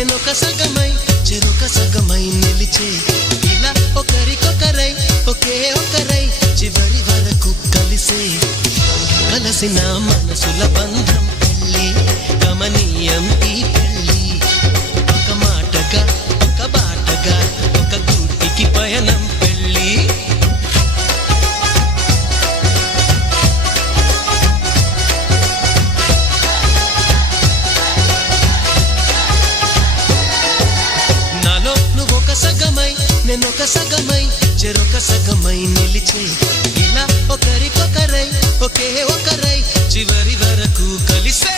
నేనొక సగమై చెరొక సగమై నిలిచే ఇలా ఒకరికొకరై ఒకే ఒకరై చివరి వరకు కలిసే కలసిన మనసుల బంధం పెళ్ళి గమనీయం ఈ పెళ్ళి ఒక మాటగా ఒక బాటగా ఒక గూటికి పయనం పెళ్ళి నాలో నువ్వొక సగమై నేనొక సగమై చెరొక సగమై నిలిచే ఇలా ఒకరికొకరై ఒకే ఒకరై చివరి వరకు కలిసే